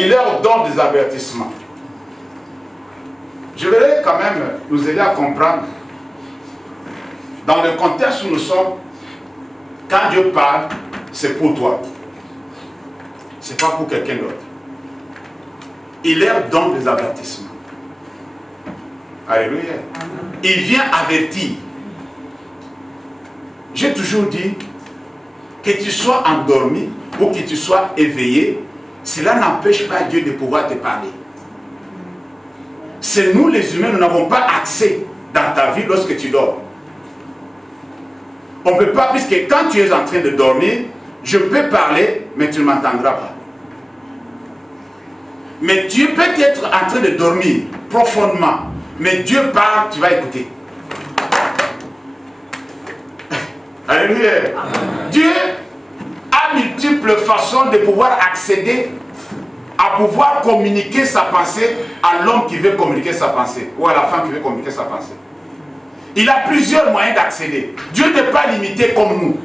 il leur donne des avertissements. Je voudrais quand même nous aider à comprendre, dans le contexte où nous sommes, quand Dieu parle, c'est pour toi. Ce n'est pas pour quelqu'un d'autre. Il leur donne des avertissements. Alléluia. Il vient avertir. J'ai toujours dit que tu sois endormi ou que tu sois éveillé, cela n'empêche pas Dieu de pouvoir te parler. C'est nous les humains, nous n'avons pas accès dans ta vie lorsque tu dors. On ne peut pas, puisque quand tu es en train de dormir, je peux parler, mais tu ne m'entendras pas. Mais tu peux être en train de dormir profondément, mais Dieu parle, tu vas écouter. Alléluia. Dieu a multiples façons de pouvoir accéder à pouvoir communiquer sa pensée à l'homme qui veut communiquer sa pensée ou à la femme qui veut communiquer sa pensée. Il a plusieurs moyens d'accéder. Dieu n'est pas limité comme nous.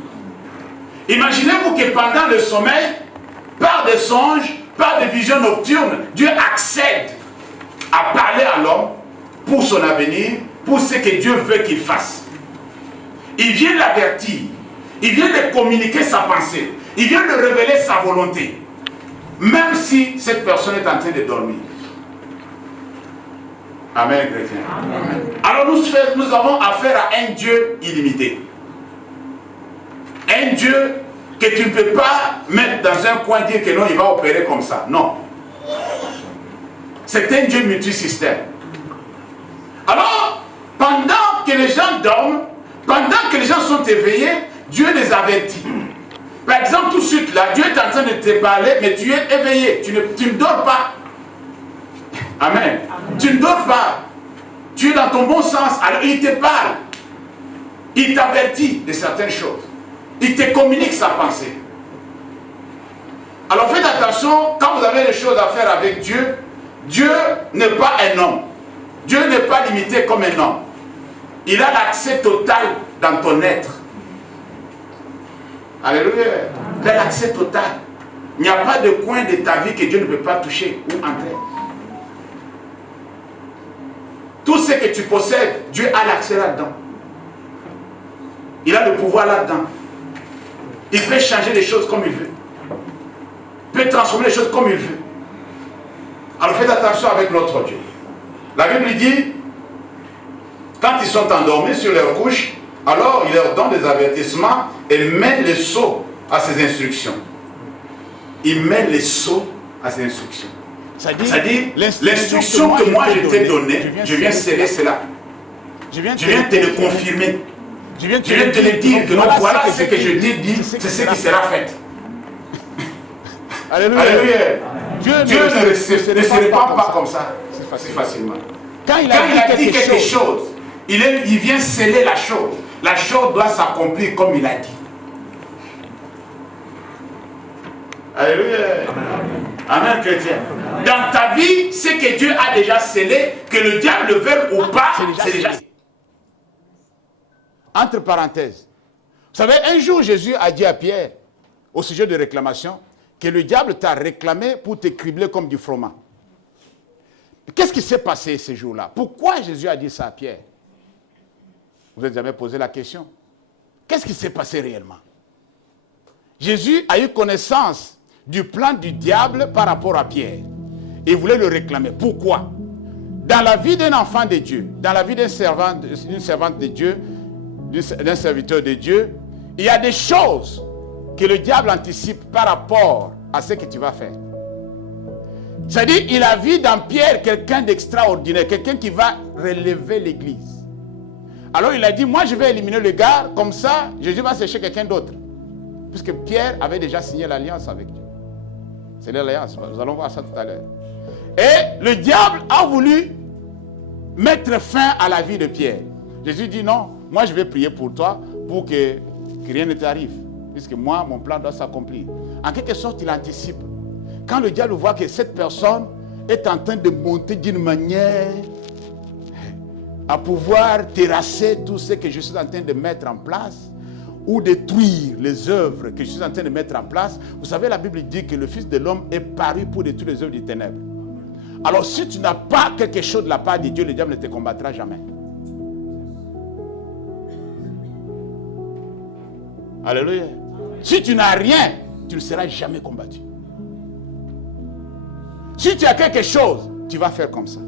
Imaginez-vous que pendant le sommeil, par des songes, par des visions nocturnes, Dieu accède à parler à l'homme pour son avenir, pour ce que Dieu veut qu'il fasse. Il vient l'avertir, il vient de communiquer sa pensée, il vient de révéler sa volonté, même si cette personne est en train de dormir. Amen, chrétien. Amen. Alors nous avons affaire à un Dieu illimité. Un Dieu que tu ne peux pas mettre dans un coin et dire que non, il va opérer comme ça. Non. C'est un Dieu multisystème. Alors, pendant que les gens dorment, pendant que les gens sont éveillés, Dieu les avertit. Par exemple, tout de suite là, Dieu est en train de te parler, mais tu es éveillé. Tu ne dors pas. Amen. Amen. Tu ne dors pas. Tu es dans ton bon sens. Alors il te parle. Il t'avertit de certaines choses. Il te communique sa pensée. Alors faites attention, quand vous avez des choses à faire avec Dieu, Dieu n'est pas un homme. Dieu n'est pas limité comme un homme. Il a l'accès total dans ton être. Alléluia. Il a l'accès total. Il n'y a pas de coin de ta vie que Dieu ne peut pas toucher ou entrer. Tout ce que tu possèdes, Dieu a l'accès là-dedans. Il a le pouvoir là-dedans. Il peut changer les choses comme il veut. Il peut transformer les choses comme il veut. Alors faites attention avec notre Dieu. La Bible dit, quand ils sont endormis sur leur couche, alors il leur donne des avertissements et met les sceaux à ses instructions. Il met les sceaux à ses instructions. C'est-à-dire, l'instruction que moi je t'ai donnée, je viens sceller cela. Je viens te le confirmer. Je viens te le dire que non, voilà ce que je t'ai dit, c'est ce qui sera fait. Alléluia. Alléluia. Dieu ne se répand pas comme ça, c'est facilement. Quand il a dit quelque chose, il vient sceller la chose. La chose doit s'accomplir comme il a dit. Alléluia. Amen, chrétien. Dans ta vie, ce que Dieu a déjà scellé, que le diable le veuille ou pas, c'est déjà scellé. Entre parenthèses. Vous savez, un jour, Jésus a dit à Pierre, au sujet de réclamation, que le diable t'a réclamé pour te cribler comme du froment. Qu'est-ce qui s'est passé ce jour-là? Pourquoi Jésus a dit ça à Pierre? Vous n'avez jamais posé la question? Qu'est-ce qui s'est passé réellement? Jésus a eu connaissance du plan du diable par rapport à Pierre. Il voulait le réclamer. Pourquoi? Dans la vie d'un enfant de Dieu, dans la vie d'une servante de Dieu, d'un serviteur de Dieu, il y a des choses que le diable anticipe par rapport à ce que tu vas faire. C'est-à-dire, il a vu dans Pierre quelqu'un d'extraordinaire, quelqu'un qui va relever l'église. Alors il a dit, moi je vais éliminer le gars, comme ça, Jésus va chercher quelqu'un d'autre. Puisque Pierre avait déjà signé l'alliance avec Dieu. C'est l'alliance, nous allons voir ça tout à l'heure. Et le diable a voulu mettre fin à la vie de Pierre. Jésus dit, non, moi je vais prier pour toi, pour que rien ne t'arrive. Puisque moi, mon plan doit s'accomplir. En quelque sorte, il anticipe. Quand le diable voit que cette personne est en train de monter d'une manière à pouvoir terrasser tout ce que je suis en train de mettre en place, ou détruire les œuvres que je suis en train de mettre en place, vous savez, la Bible dit que le Fils de l'homme est paru pour détruire les œuvres des ténèbres. Alors si tu n'as pas quelque chose de la part de Dieu, le diable ne te combattra jamais. Alléluia. Si tu n'as rien, tu ne seras jamais combattu. Si tu as quelque chose, tu vas faire comme ça.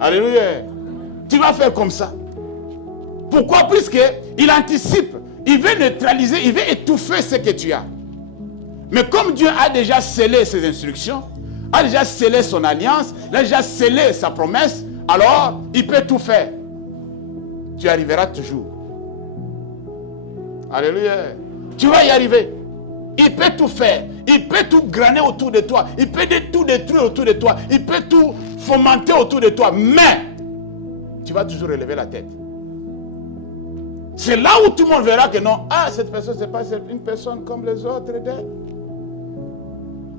Alléluia. Tu vas faire comme ça. Pourquoi? Puisqu'il anticipe, il veut neutraliser, il veut étouffer ce que tu as. Mais comme Dieu a déjà scellé ses instructions, a déjà scellé son alliance, a déjà scellé sa promesse, alors il peut tout faire. Tu arriveras toujours. Alléluia. Tu vas y arriver. Il peut tout faire. Il peut tout graner autour de toi. Il peut tout détruire autour de toi. Il peut tout fomenter autour de toi. Mais tu vas toujours relever la tête. C'est là où tout le monde verra que non. Ah, cette personne, c'est pas une personne comme les autres d'elle.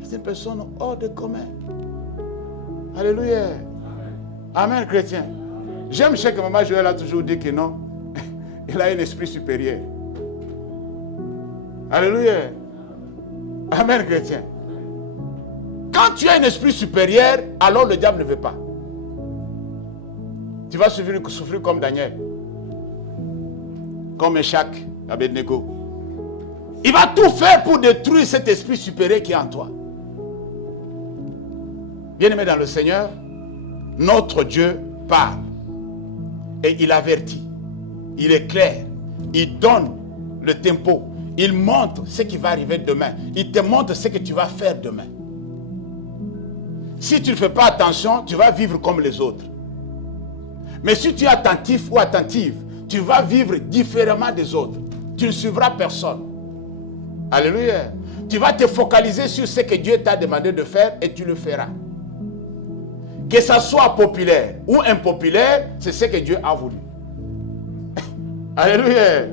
C'est une personne hors de commun. Alléluia. Amen, chrétien. J'aime chaque maman Joël a toujours dit que non. Il a un esprit supérieur. Alléluia. Amen, chrétien. Quand tu as un esprit supérieur, alors le diable ne veut pas. Tu vas souffrir comme Daniel. Comme Meshach, Abednego. Il va tout faire pour détruire cet esprit supérieur qui est en toi. Bien-aimé dans le Seigneur, notre Dieu parle. Et il avertit. Il est clair. Il donne le tempo. Il montre ce qui va arriver demain. Il te montre ce que tu vas faire demain. Si tu ne fais pas attention, tu vas vivre comme les autres. Mais si tu es attentif ou attentive, tu vas vivre différemment des autres. Tu ne suivras personne. Alléluia. Tu vas te focaliser sur ce que Dieu t'a demandé de faire et tu le feras. Que ça soit populaire ou impopulaire, c'est ce que Dieu a voulu. Alléluia.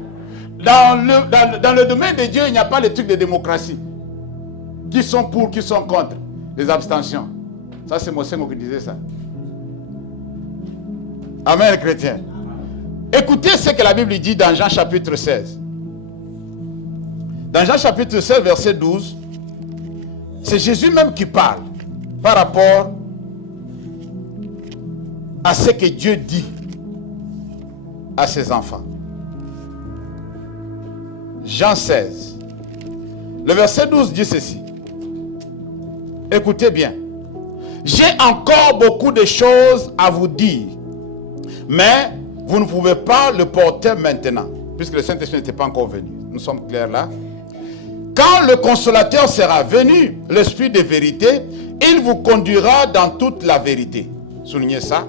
Dans le domaine de Dieu, il n'y a pas le truc de démocratie. Qui sont pour, qui sont contre. Les abstentions. Ça, c'est Mosengo qui disait ça. Amen, chrétien. Écoutez ce que la Bible dit dans Jean chapitre 16. Dans Jean chapitre 16, verset 12, c'est Jésus même qui parle par rapport à ce que Dieu dit à ses enfants. Jean 16. Le verset 12 dit ceci. Écoutez bien. J'ai encore beaucoup de choses à vous dire, mais vous ne pouvez pas le porter maintenant, puisque le Saint-Esprit n'était pas encore venu. Nous sommes clairs là. Quand le Consolateur sera venu, l'Esprit de vérité, il vous conduira dans toute la vérité. Soulignez ça.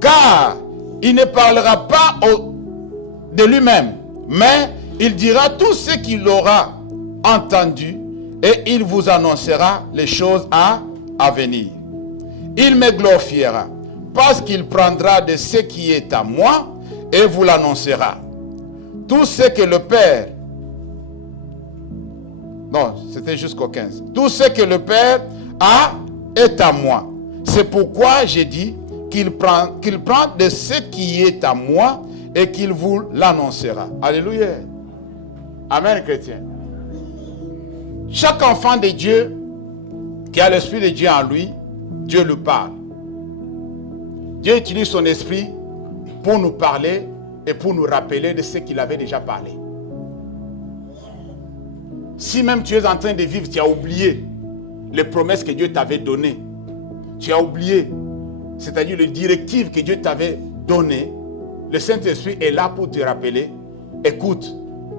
Car il ne parlera pas de lui-même, mais il dira tout ce qu'il aura entendu et il vous annoncera les choses à venir. Il me glorifiera parce qu'il prendra de ce qui est à moi et vous l'annoncera. Tout ce que le Père... Non, c'était jusqu'au 15. Tout ce que le Père a est à moi. C'est pourquoi j'ai dit qu'il prend de ce qui est à moi et qu'il vous l'annoncera. Alléluia. Amen, chrétien. Chaque enfant de Dieu qui a l'Esprit de Dieu en lui, Dieu lui parle. Dieu utilise son esprit pour nous parler et pour nous rappeler de ce qu'il avait déjà parlé. Si même tu es en train de vivre, tu as oublié les promesses que Dieu t'avait données. Tu as oublié, c'est-à-dire les directives que Dieu t'avait données. Le Saint-Esprit est là pour te rappeler. Écoute,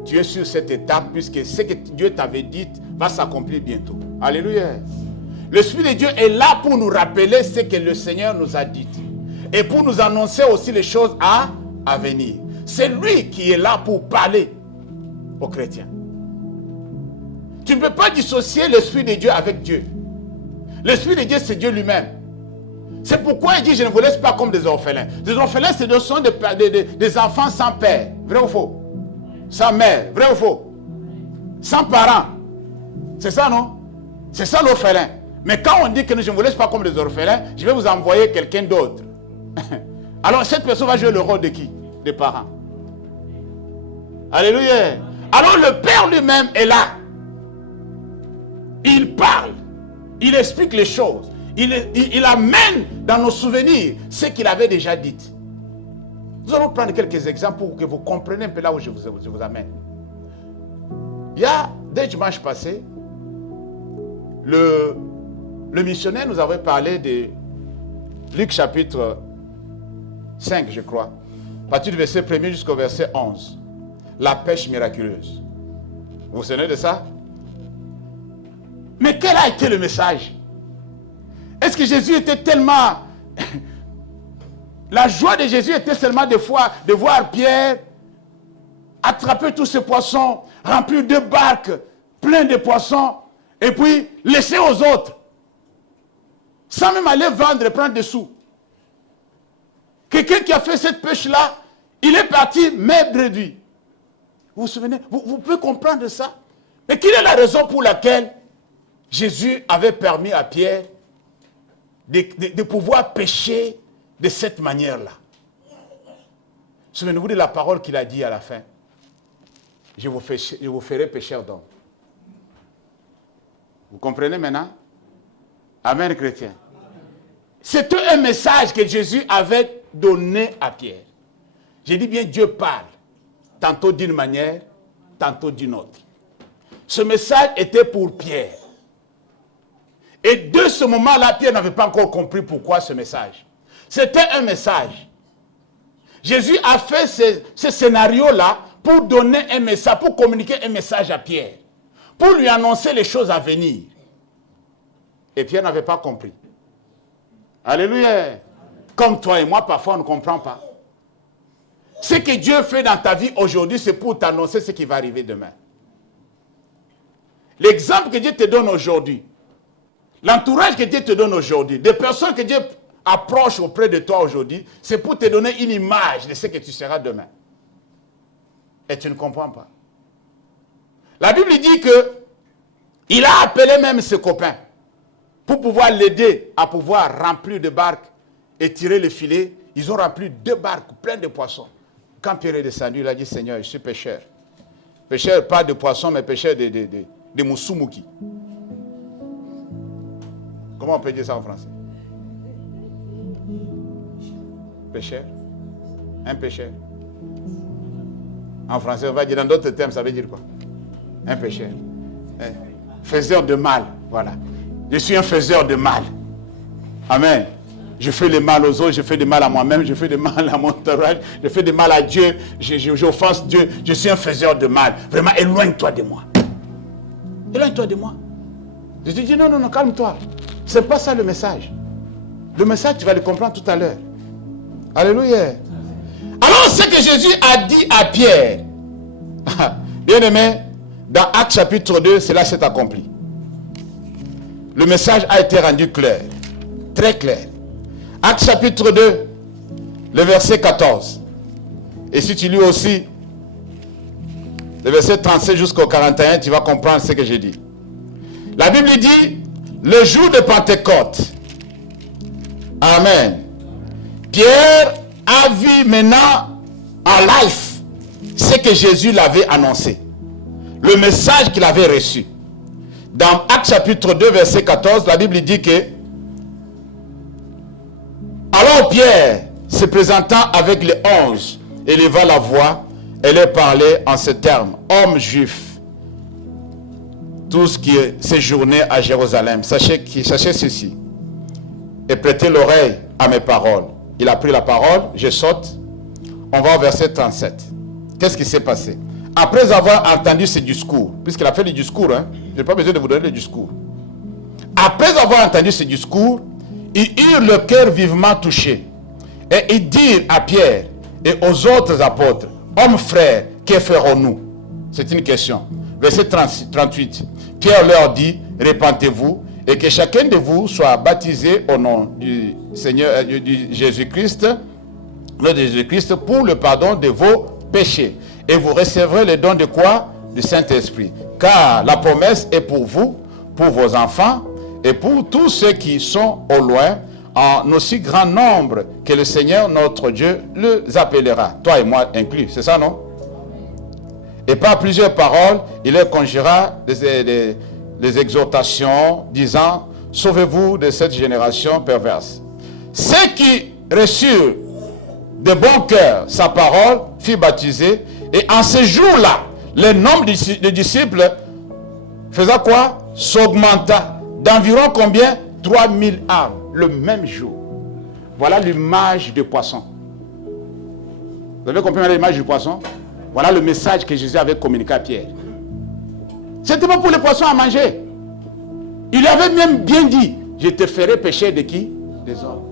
tu es sur cette étape puisque ce que Dieu t'avait dit va s'accomplir bientôt. Alléluia. L'Esprit de Dieu est là pour nous rappeler ce que le Seigneur nous a dit. Et pour nous annoncer aussi les choses à venir. C'est lui qui est là pour parler aux chrétiens. Tu ne peux pas dissocier l'Esprit de Dieu avec Dieu. L'Esprit de Dieu, c'est Dieu lui-même. C'est pourquoi il dit, je ne vous laisse pas comme des orphelins. Des orphelins, ce sont des enfants sans père. Vrai ou faux? Sans mère. Vrai ou faux? Sans parents. C'est ça, non? C'est ça l'orphelin. Mais quand on dit que je ne vous laisse pas comme des orphelins, je vais vous envoyer quelqu'un d'autre. Alors cette personne va jouer le rôle de qui? Des parents. Alléluia. Alors le Père lui-même est là. Il parle. Il explique les choses. Il amène dans nos souvenirs ce qu'il avait déjà dit. Nous allons prendre quelques exemples pour que vous compreniez un peu là où je vous amène. Il y a des dimanches passés, le missionnaire nous avait parlé de Luc chapitre 5, je crois, à partir du verset 1er jusqu'au verset 11. La pêche miraculeuse. Vous vous souvenez de ça? Mais quel a été le message? Est-ce que Jésus était tellement... La joie de Jésus était seulement de voir Pierre attraper tous ces poissons, remplir 2 barques pleines de poissons, et puis laisser aux autres, sans même aller vendre et prendre des sous. Quelqu'un qui a fait cette pêche-là, il est parti maigre réduit. Vous vous souvenez? Vous pouvez comprendre ça? Mais quelle est la raison pour laquelle Jésus avait permis à Pierre de pouvoir pêcher de cette manière-là? Souvenez-vous de la parole qu'il a dit à la fin. Je vous ferai pécheur d'hommes. Vous comprenez maintenant? Amen, chrétien. C'était un message que Jésus avait donné à Pierre. J'ai dit bien, Dieu parle. Tantôt d'une manière, tantôt d'une autre. Ce message était pour Pierre. Et de ce moment-là, Pierre n'avait pas encore compris pourquoi ce message. C'était un message. Jésus a fait ce scénario-là pour donner un message, pour communiquer un message à Pierre, pour lui annoncer les choses à venir. Et Pierre n'avait pas compris. Alléluia. Comme toi et moi, parfois on ne comprend pas. Ce que Dieu fait dans ta vie aujourd'hui, c'est pour t'annoncer ce qui va arriver demain. L'exemple que Dieu te donne aujourd'hui, l'entourage que Dieu te donne aujourd'hui, des personnes que Dieu approche auprès de toi aujourd'hui, c'est pour te donner une image de ce que tu seras demain. Et tu ne comprends pas. La Bible dit que il a appelé même ses copains pour pouvoir l'aider à pouvoir remplir de barques et tirer le filet. Ils ont rempli 2 barques pleines de poissons. Quand Pierre est descendu, il a dit, Seigneur, je suis pêcheur. Pêcheur, pas de poissons, mais pêcheur de moussumuki. Comment on peut dire ça en français? Pêcheur. Un pêcheur. En français, on va dire, dans d'autres termes, ça veut dire quoi? Un pécheur. Faiseur de mal. Voilà. Je suis un faiseur de mal. Amen. Je fais le mal aux autres, je fais du mal à moi-même, je fais du mal à mon entourage, je fais du mal à Dieu, j'offense Dieu, je suis un faiseur de mal. Vraiment, éloigne-toi de moi. Éloigne-toi de moi. Je te dis, non, calme-toi. Ce n'est pas ça le message. Le message, tu vas le comprendre tout à l'heure. Alléluia. Alors, ce que Jésus a dit à Pierre, bien aimé, dans Actes chapitre 2, cela s'est accompli. Le message a été rendu clair, très clair. Actes chapitre 2, le verset 14. Et si tu lis aussi le verset 37 jusqu'au 41, tu vas comprendre ce que j'ai dit. La Bible dit, le jour de Pentecôte, amen, Pierre a vu maintenant en live ce que Jésus l'avait annoncé. Le message qu'il avait reçu. Dans Actes chapitre 2, verset 14, la Bible dit que alors Pierre, se présentant avec les 11, éleva la voix et leur parlait en ces termes. Hommes juifs, tous qui séjournaient à Jérusalem, sachez ceci et prêtez l'oreille à mes paroles. Il a pris la parole, je saute. On va au verset 37. Qu'est-ce qui s'est passé? Après avoir entendu ce discours, puisqu'il a fait le discours, je n'ai pas besoin de vous donner le discours. Après avoir entendu ce discours, ils eurent le cœur vivement touché. Et ils dirent à Pierre et aux autres apôtres, hommes frères, que ferons-nous? C'est une question. Verset 38. Pierre leur dit, répentez-vous et que chacun de vous soit baptisé au nom du Seigneur, du Jésus-Christ, le de Jésus-Christ, pour le pardon de vos péchés. Et vous recevrez le don de quoi? Du Saint-Esprit. Car la promesse est pour vous, pour vos enfants, et pour tous ceux qui sont au loin, en aussi grand nombre que le Seigneur notre Dieu les appellera. Toi et moi inclus, c'est ça, non? Et par plusieurs paroles, il leur conjura des exhortations, disant, sauvez-vous de cette génération perverse. Ceux qui reçurent de bon cœur sa parole furent baptisés. Et en ce jour-là, le nombre de disciples faisait quoi? S'augmenta d'environ combien? 3000 âmes, le même jour. Voilà l'image du poisson. Vous avez compris l'image du poisson? Voilà le message que Jésus avait communiqué à Pierre. C'était pas pour les poissons à manger. Il avait même bien dit, je te ferai pécher de qui? Des hommes.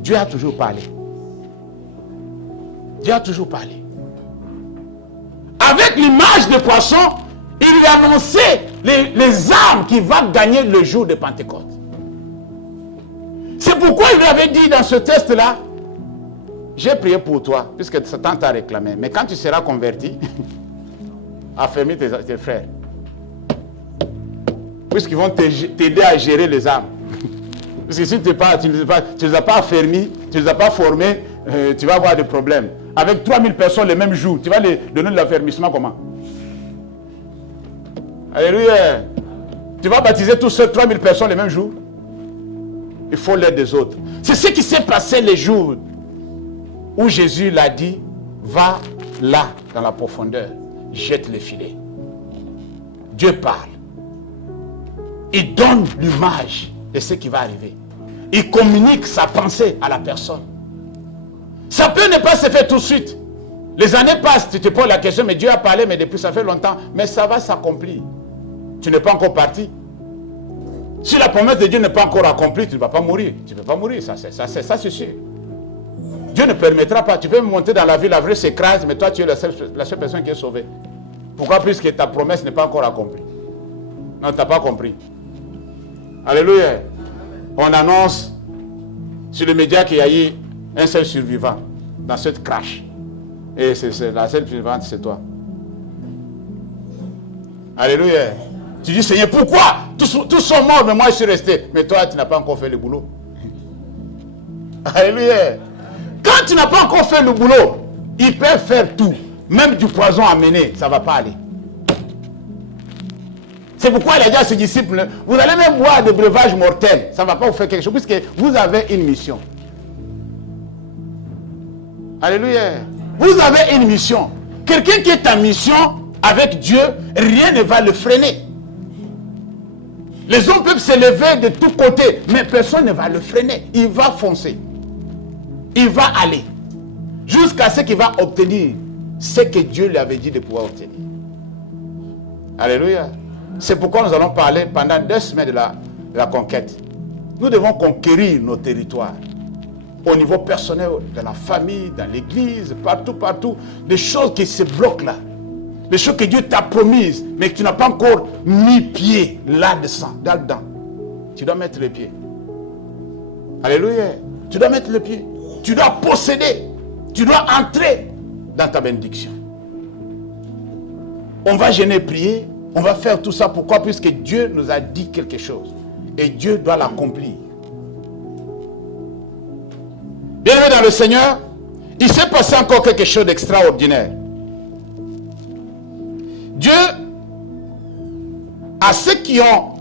Dieu a toujours parlé. Dieu a toujours parlé. Avec l'image de poisson, il lui annonçait les âmes qu'il va gagner le jour de Pentecôte. C'est pourquoi il lui avait dit dans ce test-là, j'ai prié pour toi, puisque Satan t'a réclamé. Mais quand tu seras converti, affermis tes frères. Puisqu'ils vont t'aider à gérer les âmes. Parce que si tu ne les as pas affermis, tu ne les as pas formés, tu vas avoir des problèmes. Avec 3000 personnes le même jour, tu vas les donner de l'affermissement comment? Alléluia. Tu vas baptiser tous ces 3000 personnes le même jour? Il faut l'aide des autres. C'est ce qui s'est passé les jours où Jésus l'a dit, va là, dans la profondeur, jette les filets. Dieu parle. Il donne l'image de ce qui va arriver. Il communique sa pensée à la personne. Ça peut ne pas se faire tout de suite. Les années passent, tu te poses la question, mais Dieu a parlé, mais depuis ça fait longtemps. Mais ça va s'accomplir. Tu n'es pas encore parti. Si la promesse de Dieu n'est pas encore accomplie, tu ne vas pas mourir. Tu ne peux pas mourir, ça c'est sûr. Dieu ne permettra pas. Tu peux monter dans la vie, la vraie s'écrase, mais toi tu es la seule personne qui est sauvée. Pourquoi? Puisque ta promesse n'est pas encore accomplie. Non, tu n'as pas compris. Alléluia. On annonce sur les médias qu'il y a eu un seul survivant dans cette crash. Et c'est la seule survivante, c'est toi. Alléluia. Tu dis, Seigneur, pourquoi? Tous sont morts, mais moi je suis resté. Mais toi, tu n'as pas encore fait le boulot. Alléluia. Quand tu n'as pas encore fait le boulot, ils peuvent faire tout. Même du poison amené, ça ne va pas aller. C'est pourquoi il a dit à ses disciples, vous allez même boire des breuvages mortels. Ça ne va pas vous faire quelque chose, puisque vous avez une mission. Alléluia. Vous avez une mission. Quelqu'un qui est en mission avec Dieu, rien ne va le freiner. Les hommes peuvent se lever de tous côtés, mais personne ne va le freiner. Il va foncer. Il va aller. Jusqu'à ce qu'il va obtenir ce que Dieu lui avait dit de pouvoir obtenir. Alléluia. C'est pourquoi nous allons parler pendant 2 semaines de la conquête. Nous devons conquérir nos territoires. Au niveau personnel, dans la famille, dans l'église, partout. Des choses qui se bloquent là. Des choses que Dieu t'a promises, mais que tu n'as pas encore mis pied là-dedans. Tu dois mettre les pieds. Alléluia. Tu dois mettre les pieds. Tu dois posséder. Tu dois entrer dans ta bénédiction. On va gêner prier. On va faire tout ça. Pourquoi? Puisque Dieu nous a dit quelque chose. Et Dieu doit l'accomplir. Bien-aimés dans le Seigneur, il s'est passé encore quelque chose d'extraordinaire. Dieu, à ceux qui ont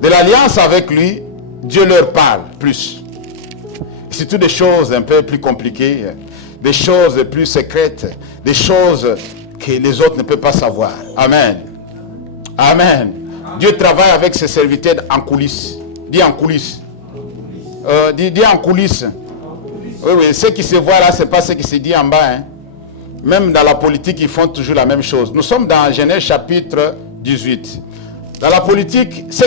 de l'alliance avec lui, Dieu leur parle plus. C'est toutes des choses un peu plus compliquées, des choses plus secrètes, des choses que les autres ne peuvent pas savoir. Amen. Amen. Dieu travaille avec ses serviteurs en coulisses. Dis en coulisses. Dis en coulisses. Oui, ce qui se voit là, ce n'est pas ce qui se dit en bas. Hein. Même dans la politique, ils font toujours la même chose. Nous sommes dans Genèse chapitre 18. Dans la politique, ce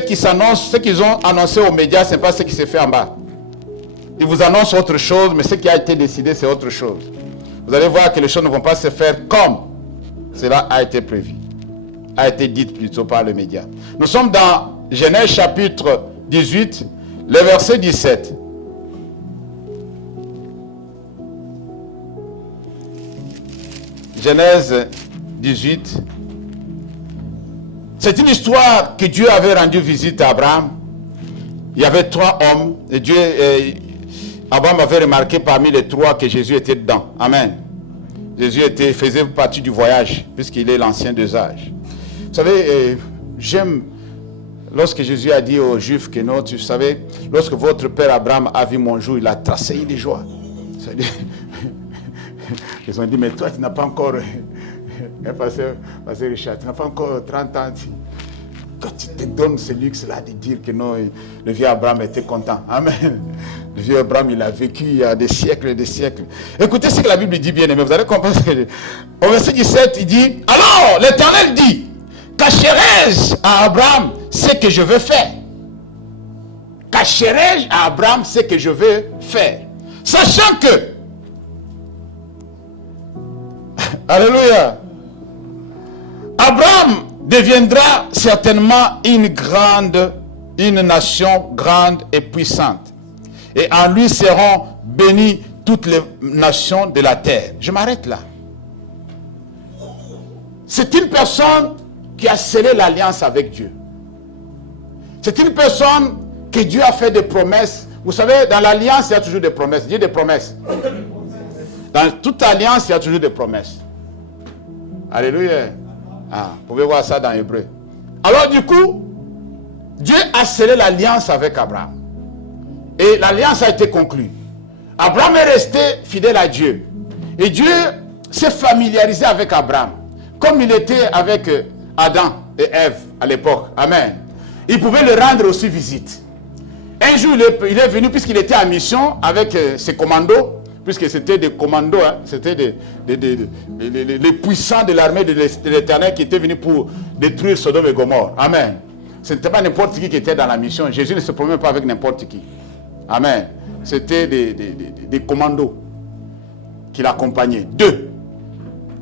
qu'ils ont annoncé aux médias, ce n'est pas ce qui se fait en bas. Ils vous annoncent autre chose, mais ce qui a été décidé, c'est autre chose. Vous allez voir que les choses ne vont pas se faire comme cela a été prévu. A été dit plutôt par les médias. Nous sommes dans Genèse chapitre 18, le verset 17. Genèse 18. C'est une histoire que Dieu avait rendu visite à Abraham. Il y avait 3 hommes et Abraham avait remarqué parmi les 3 que Jésus était dedans. Amen. Jésus faisait partie du voyage, puisqu'il est l'ancien des âges. Vous savez, j'aime lorsque Jésus a dit aux Juifs que non, tu savez, lorsque votre père Abraham a vu mon jour, il a tracé de joie. Ils ont dit, mais toi, tu n'as pas encore, pasteur Richard, tu n'as pas encore 30 ans. Quand tu te donnes ce luxe-là de dire que non, le vieux Abraham était content. Amen. Le vieux Abraham, il a vécu il y a des siècles et des siècles. Écoutez ce que la Bible dit bien, mais vous allez comprendre. Au verset 17, il dit, alors l'Éternel dit, cacherai-je à Abraham ce que je veux faire? Cacherai-je à Abraham ce que je veux faire? Sachant que, alléluia, Abraham deviendra certainement une nation grande et puissante. Et en lui seront bénies toutes les nations de la terre. Je m'arrête là. C'est une personne qui a scellé l'alliance avec Dieu. C'est une personne que Dieu a fait des promesses. Vous savez, dans l'alliance, il y a toujours des promesses. Dieu des promesses. Dans toute alliance, il y a toujours des promesses. Alléluia. Ah, vous pouvez voir ça dans Hébreu. Alors du coup, Dieu a scellé l'alliance avec Abraham. Et l'alliance a été conclue. Abraham est resté fidèle à Dieu. Et Dieu s'est familiarisé avec Abraham. Comme il était avec Adam et Ève à l'époque. Amen. Il pouvait le rendre aussi visite. Un jour, il est venu, puisqu'il était en mission avec ses commandos, puisque c'était des commandos, hein, c'était les puissants de l'armée de l'Éternel qui étaient venus pour détruire Sodome et Gomorrhe. Amen. Ce n'était pas n'importe qui était dans la mission. Jésus ne se promène pas avec n'importe qui. Amen. C'était des commandos qui l'accompagnaient. 2.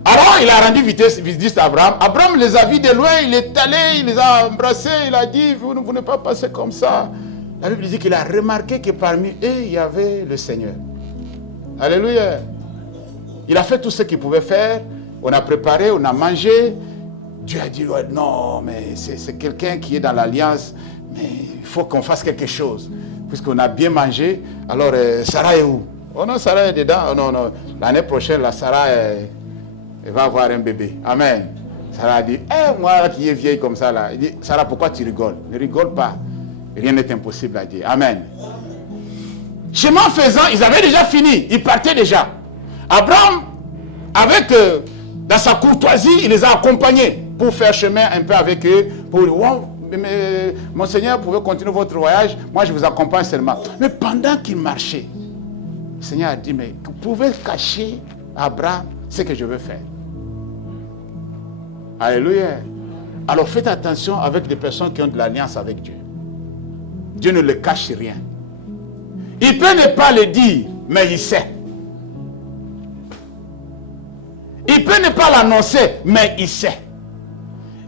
Alors, il a rendu visite à Abraham. Abraham les a vus de loin, il est allé, il les a embrassés, il a dit, vous ne pas passer comme ça. La Bible dit qu'il a remarqué que parmi eux, il y avait le Seigneur. Alléluia. Il a fait tout ce qu'il pouvait faire. On a préparé, on a mangé. Dieu a dit, ouais, non, mais c'est quelqu'un qui est dans l'alliance. Mais il faut qu'on fasse quelque chose. Puisqu'on a bien mangé. Alors, Sarah est où? Oh non, Sarah est dedans. Oh non, non. L'année prochaine, la Sarah, elle va avoir un bébé. Amen. Sarah a dit, moi qui est vieille comme ça, là. Il dit, Sarah, pourquoi tu rigoles? Ne rigole pas. Rien n'est impossible à dire. Amen. Chemin faisant, ils avaient déjà fini. Ils partaient déjà. Abraham, avec, dans sa courtoisie, il les a accompagnés pour faire chemin un peu avec eux. Pour dire, wow, mon Seigneur, vous pouvez continuer votre voyage. Moi, je vous accompagne seulement. Mais pendant qu'il marchait, le Seigneur a dit, mais vous pouvez cacher à Abraham ce que je veux faire. Alléluia. Alors faites attention avec des personnes qui ont de l'alliance avec Dieu. Dieu ne le cache rien. Il peut ne pas le dire, mais il sait. Il peut ne pas l'annoncer, mais il sait.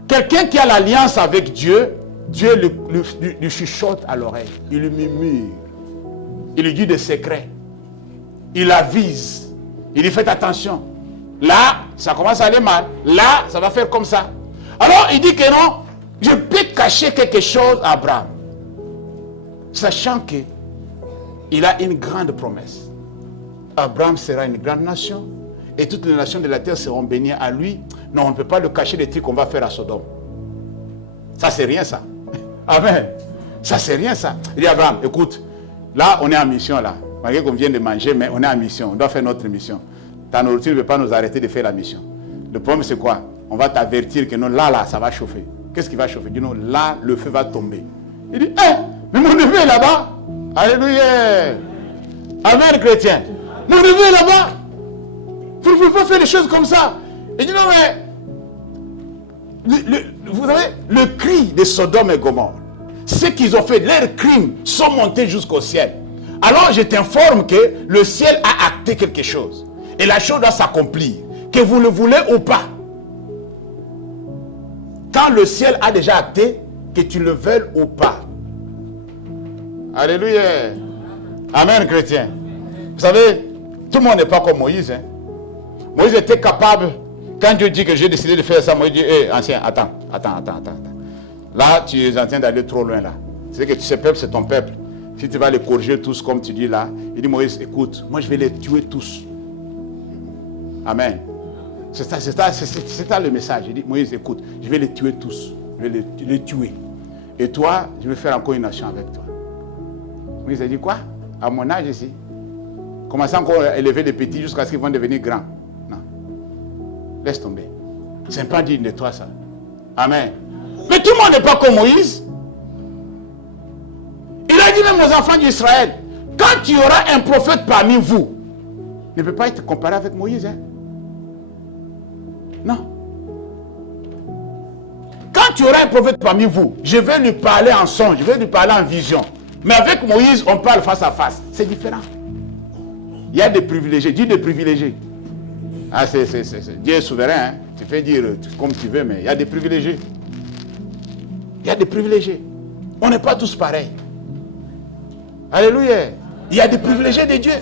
Quelqu'un qui a l'alliance avec Dieu, Dieu lui chuchote à l'oreille. Il lui murmure. Il lui dit des secrets. Il avise. Il lui fait attention. Là, ça commence à aller mal. Là, ça va faire comme ça. Alors, il dit que non, je peux cacher quelque chose à Abraham. Sachant que il a une grande promesse. Abraham sera une grande nation. Et toutes les nations de la terre seront bénies à lui. Non, on ne peut pas le cacher des trucs qu'on va faire à Sodome. Ça, c'est rien, ça. Amen. Ça, c'est rien, ça. Il dit, Abraham, écoute, là, on est en mission, là. Malgré qu'on vient de manger, mais on est en mission. On doit faire notre mission. Ta nourriture ne peut pas nous arrêter de faire la mission. Le problème, c'est quoi? On va t'avertir que non, là, ça va chauffer. Qu'est-ce qui va chauffer? Dis non, là, le feu va tomber. Il dit, mais mon neveu est là-bas. Alléluia. Amen, chrétien. Mon neveu est là-bas. Vous ne pouvez pas faire des choses comme ça. Il dit non, mais vous savez, le cri de Sodome et Gomorrhe, ce qu'ils ont fait, leurs crimes sont montés jusqu'au ciel. Alors je t'informe que le ciel a acté quelque chose. Et la chose doit s'accomplir. Que vous le voulez ou pas. Quand le ciel a déjà acté, que tu le veuilles ou pas. Alléluia. Amen, chrétien. Vous savez, tout le monde n'est pas comme Moïse. Hein. Moïse était capable, quand Dieu dit que j'ai décidé de faire ça, Moïse dit, ancien, attends. Là, tu es en train d'aller trop loin là. C'est que ce peuple, c'est ton peuple. Si tu vas les corriger tous comme tu dis là, il dit, Moïse, écoute, moi je vais les tuer tous. Amen. C'est ça le message. Il dit, Moïse, écoute, je vais les tuer tous. Je vais les tuer. Et toi, je vais faire encore une nation avec toi. Moïse a dit, quoi? À mon âge ici. Commencer encore à élever les petits jusqu'à ce qu'ils vont devenir grands. Non. Laisse tomber. C'est pas digne de toi, ça. Amen. Mais tout le monde n'est pas comme Moïse. Il a dit même aux enfants d'Israël, quand il y aura un prophète parmi vous, ne peut pas être comparé avec Moïse. Hein? Non. Quand il y aura un prophète parmi vous, je vais lui parler en songe, je vais lui parler en vision. Mais avec Moïse, on parle face à face. C'est différent. Il y a des privilégiés. Dis des privilégiés. Ah, Dieu est souverain. Hein? Tu peux dire comme tu veux, mais il y a des privilégiés. Il y a des privilégiés. On n'est pas tous pareils. Alléluia. Il y a des privilégiés de Dieu.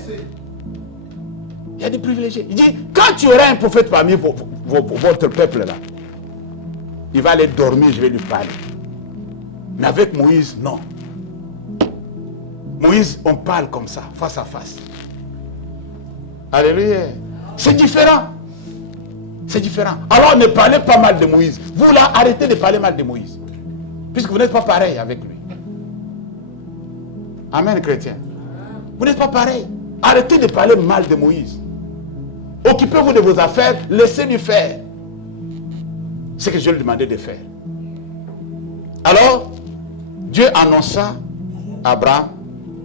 Il y a des privilégiés. Il dit, quand tu auras un prophète parmi votre peuple là, il va aller dormir, je vais lui parler. Mais avec Moïse, non. Moïse, on parle comme ça, face à face. Alléluia. C'est différent. C'est différent. Alors ne parlez pas mal de Moïse. Vous là, arrêtez de parler mal de Moïse. Puisque vous n'êtes pas pareil avec lui. Amen, chrétien. Vous n'êtes pas pareil. Arrêtez de parler mal de Moïse. Occupez-vous de vos affaires, laissez-lui faire ce que je lui demandais de faire. Alors, Dieu annonça à Abraham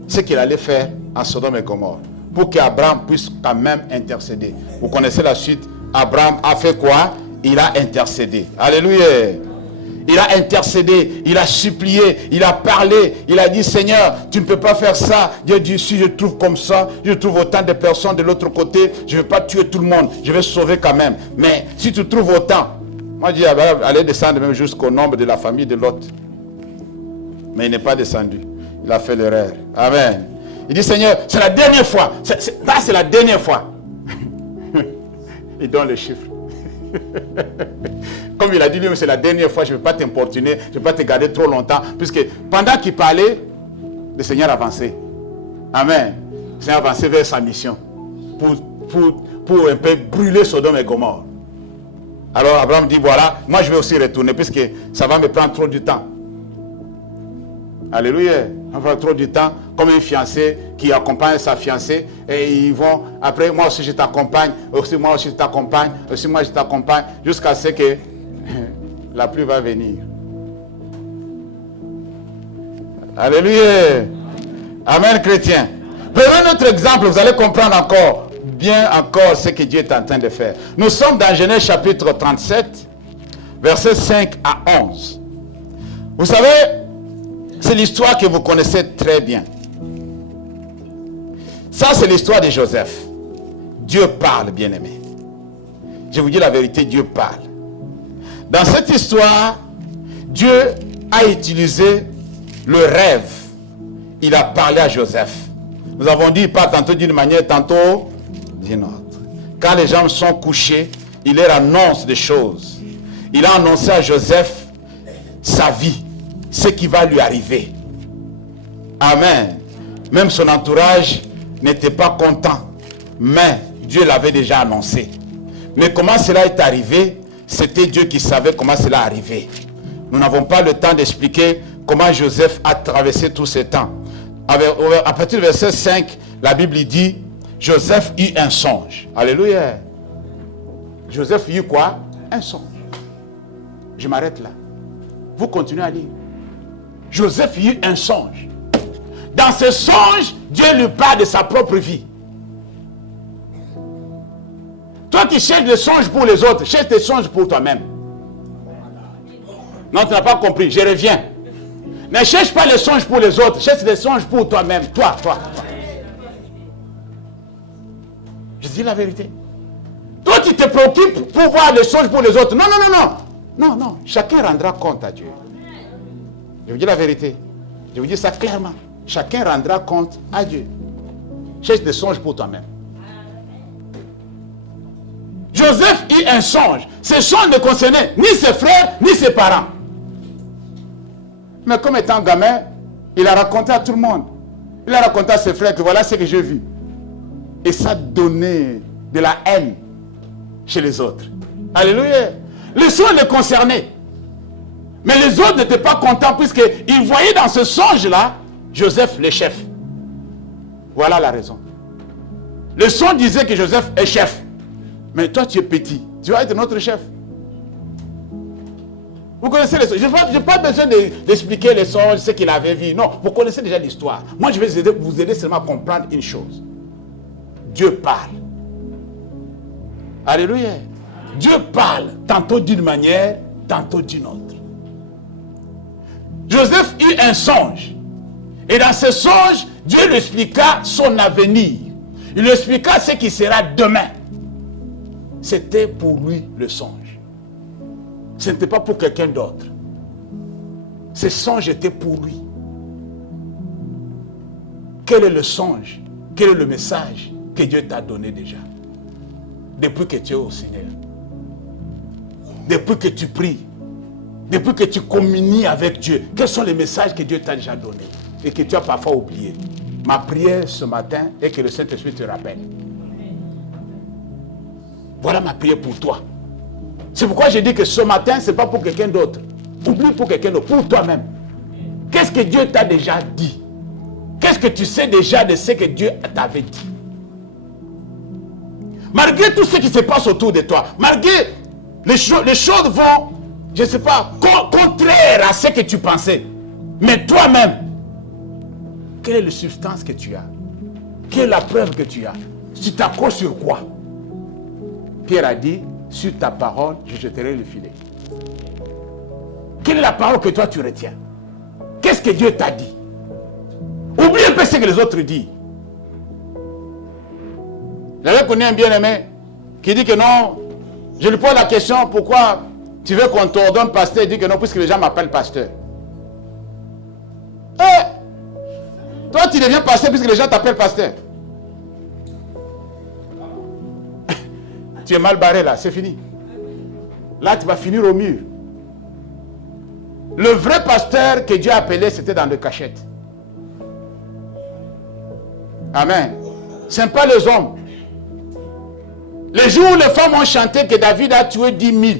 ce qu'il allait faire à Sodome et Gomorrhe, pour qu'Abraham puisse quand même intercéder. Vous connaissez la suite. Abraham a fait quoi? Il a intercédé. Alléluia. Il a intercédé, il a supplié, il a parlé, il a dit, Seigneur, tu ne peux pas faire ça. Dieu dit, si je trouve comme ça, je trouve autant de personnes de l'autre côté, je ne vais pas tuer tout le monde, je vais sauver quand même. Mais si tu trouves autant, moi je dis, allez descendre même jusqu'au nombre de la famille de Lot. Mais il n'est pas descendu, il a fait l'erreur. Amen. Il dit, Seigneur, c'est la dernière fois, c'est la dernière fois. Il donne les chiffres. Comme il a dit lui-même, c'est la dernière fois, je ne vais pas t'importuner, je ne vais pas te garder trop longtemps, puisque pendant qu'il parlait, le Seigneur avançait. Amen. Le Seigneur avançait vers sa mission, pour un peu brûler Sodome et Gomorrhe. Alors Abraham dit, voilà, moi je vais aussi retourner, puisque ça va me prendre trop du temps. Alléluia. Ça va prendre trop du temps, comme un fiancé qui accompagne sa fiancée, et ils vont, après, moi aussi je t'accompagne, aussi moi aussi je t'accompagne, aussi moi je t'accompagne, jusqu'à ce que la pluie va venir. Alléluia. Amen, chrétien. Prenez notre exemple, vous allez comprendre encore ce que Dieu est en train de faire. Nous sommes dans Genèse chapitre 37, versets 5 à 11. Vous savez, c'est l'histoire que vous connaissez très bien. Ça, c'est l'histoire de Joseph. Dieu parle, bien-aimé. Je vous dis la vérité, Dieu parle. Dans cette histoire, Dieu a utilisé le rêve. Il a parlé à Joseph. Nous avons dit, il parle tantôt d'une manière, tantôt d'une autre. Quand les gens sont couchés, il leur annonce des choses. Il a annoncé à Joseph sa vie, ce qui va lui arriver. Amen. Même son entourage n'était pas content, mais Dieu l'avait déjà annoncé. Mais comment cela est arrivé? C'était Dieu qui savait comment cela arrivait. Nous n'avons pas le temps d'expliquer comment Joseph a traversé tous ces temps. À partir du verset 5, la Bible dit, Joseph eut un songe. Alléluia. Joseph eut quoi? Un songe. Je m'arrête là. Vous continuez à lire. Joseph eut un songe. Dans ce songe, Dieu lui parle de sa propre vie. Toi qui cherches des songes pour les autres, cherche des songes pour toi-même. Non, tu n'as pas compris, je reviens. Ne cherche pas les songes pour les autres, cherche des songes pour toi-même. Toi. Je dis la vérité. Toi, tu te préoccupes pour voir les songes pour les autres. Non. Chacun rendra compte à Dieu. Je vous dis la vérité. Je vous dis ça clairement. Chacun rendra compte à Dieu. Cherche des songes pour toi-même. Joseph eut un songe. Ce songe ne concernait ni ses frères, ni ses parents. Mais comme étant gamin, il a raconté à tout le monde. Il a raconté à ses frères que voilà ce que j'ai vu. Et ça donnait de la haine chez les autres. Alléluia. Le songe les concernait. Mais les autres n'étaient pas contents puisqu'ils voyaient dans ce songe-là Joseph le chef. Voilà la raison. Le songe disait que Joseph est chef. Mais toi, tu es petit. Tu vas être notre chef. Vous connaissez les songes. Je n'ai pas besoin d'expliquer les songes, ce qu'il avait vu. Non, vous connaissez déjà l'histoire. Moi, je vais vous aider seulement à comprendre une chose. Dieu parle. Alléluia. Dieu parle, tantôt d'une manière, tantôt d'une autre. Joseph eut un songe. Et dans ce songe, Dieu lui expliqua son avenir. Il lui expliqua ce qui sera demain. C'était pour lui le songe. Ce n'était pas pour quelqu'un d'autre. Ce songe était pour lui. Quel est le songe? Quel est le message que Dieu t'a donné déjà? Depuis que tu es au Seigneur. Depuis que tu pries. Depuis que tu communies avec Dieu. Quels sont les messages que Dieu t'a déjà donnés et que tu as parfois oubliés? Ma prière ce matin est que le Saint-Esprit te rappelle. Voilà ma prière pour toi. C'est pourquoi je dis que ce matin, ce n'est pas pour quelqu'un d'autre. Oublie pour quelqu'un d'autre, pour toi-même. Qu'est-ce que Dieu t'a déjà dit? Qu'est-ce que tu sais déjà de ce que Dieu t'avait dit? Malgré tout ce qui se passe autour de toi, malgré les choses vont, je ne sais pas, contraire à ce que tu pensais. Mais toi-même, quelle est la substance que tu as? Quelle est la preuve que tu as? Tu t'accroches sur quoi? Pierre a dit, sur ta parole, je jeterai le filet. Quelle est la parole que toi tu retiens? Qu'est-ce que Dieu t'a dit? Oublie un peu ce que les autres disent. J'avais connu un bien-aimé qui dit que non, je lui pose la question, pourquoi tu veux qu'on t'ordonne pasteur? Il dit que non, puisque les gens m'appellent pasteur. Toi tu deviens pasteur puisque les gens t'appellent pasteur. Tu es mal barré là, c'est fini. Là tu vas finir au mur. Le vrai pasteur que Dieu a appelé, c'était dans le cachette. Amen. Ce n'est pas les hommes. Les jours où les femmes ont chanté que David a tué 10 000,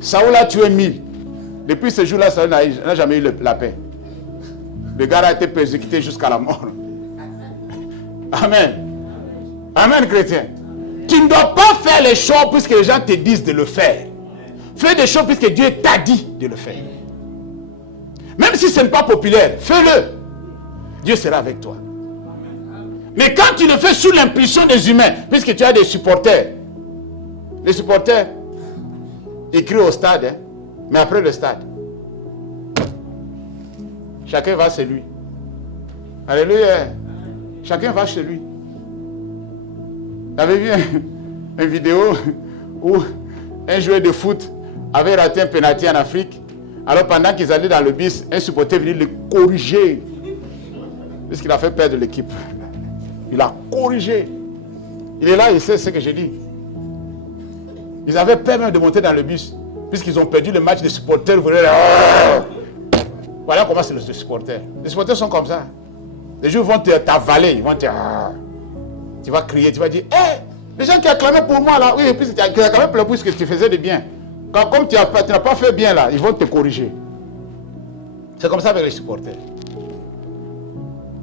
Saoul a tué 1000. Depuis ce jour-là, Saoul n'a jamais eu la paix. Le gars a été persécuté jusqu'à la mort. Amen. Amen, chrétien. Tu ne dois pas faire les choses puisque les gens te disent de le faire. Fais des choses puisque Dieu t'a dit de le faire. Même si ce n'est pas populaire, fais-le. Dieu sera avec toi. Mais quand tu le fais sous l'impulsion des humains, puisque tu as des supporters, les supporters, ils crient au stade, hein, mais après le stade, chacun va chez lui. Alléluia. Chacun va chez lui. J'avais vu une vidéo où un joueur de foot avait raté un penalty en Afrique. Alors pendant qu'ils allaient dans le bus, un supporter venait le corriger. Puisqu'il a fait perdre l'équipe. Il a corrigé. Il est là, il sait ce que j'ai dit. Ils avaient peur même de monter dans le bus. Puisqu'ils ont perdu le match, les supporters voulaient... Voilà comment c'est les supporters. Les supporters sont comme ça. Les gens vont t'avaler, ils vont te... Tu vas crier, tu vas dire, hé, les gens qui acclamaient pour moi là, oui, puis tu as acclamé pour le puisque tu faisais du bien. Comme tu n'as pas fait bien là, ils vont te corriger. C'est comme ça avec les supporters.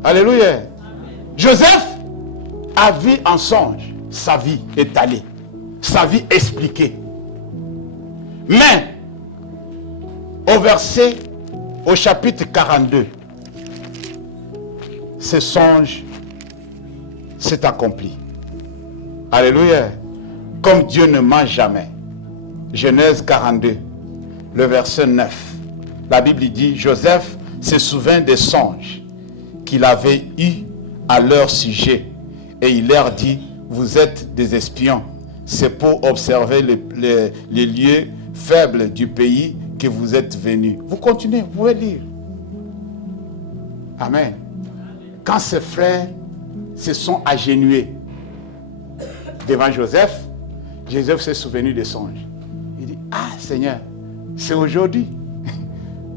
Alléluia. Amen. Joseph a vu en songe sa vie étalée, sa vie expliquée. Mais, au chapitre 42, ce songe s'est accompli. Alléluia. Comme Dieu ne ment jamais. Genèse 42, le verset 9. La Bible dit, Joseph se souvint des songes qu'il avait eus à leur sujet. Et il leur dit, vous êtes des espions. C'est pour observer les lieux faibles du pays que vous êtes venus. Vous continuez, vous pouvez lire. Amen. Quand ses frères se sont agenouillés devant Joseph, Joseph s'est souvenu des songes. Il dit, ah Seigneur, c'est aujourd'hui.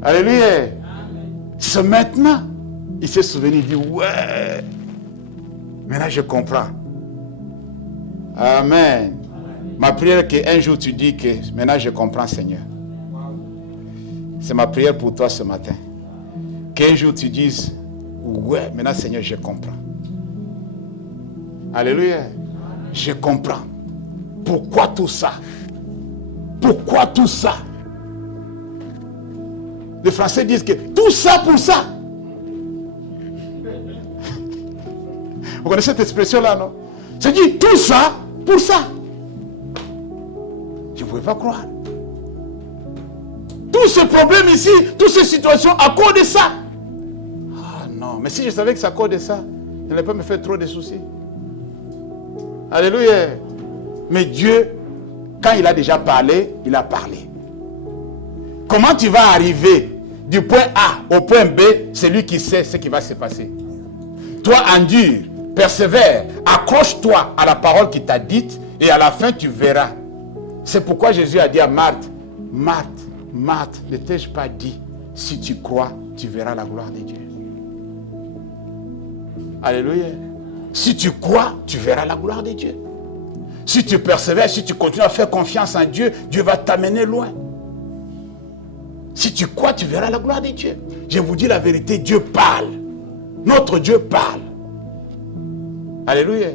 Alléluia. C'est maintenant. Il s'est souvenu, il dit, ouais. Maintenant je comprends. Amen. Ma prière qu'un jour tu dis que maintenant je comprends, Seigneur. C'est ma prière pour toi ce matin. Qu'un jour tu dises, ouais, maintenant Seigneur, je comprends. Alléluia. Je comprends. Pourquoi tout ça? Pourquoi tout ça? Les Français disent que tout ça pour ça. Vous connaissez cette expression-là, non? C'est dit tout ça pour ça. Je ne pouvais pas croire. Tous ces problèmes ici, toutes ces situations à cause de ça. Ah non, mais si je savais que c'est à cause de ça, je n'allais pas me faire trop de soucis. Alléluia. Mais Dieu, quand il a déjà parlé, il a parlé. Comment tu vas arriver du point A au point B, c'est lui qui sait ce qui va se passer. Toi, endure, persévère, accroche-toi à la parole qu'il t'a dite et à la fin, tu verras. C'est pourquoi Jésus a dit à Marthe, Marthe, Marthe, ne t'ai-je pas dit, si tu crois, tu verras la gloire de Dieu. Alléluia. Si tu crois, tu verras la gloire de Dieu. Si tu persévères, si tu continues à faire confiance en Dieu, Dieu va t'amener loin. Si tu crois, tu verras la gloire de Dieu. Je vous dis la vérité, Dieu parle. Notre Dieu parle. Alléluia.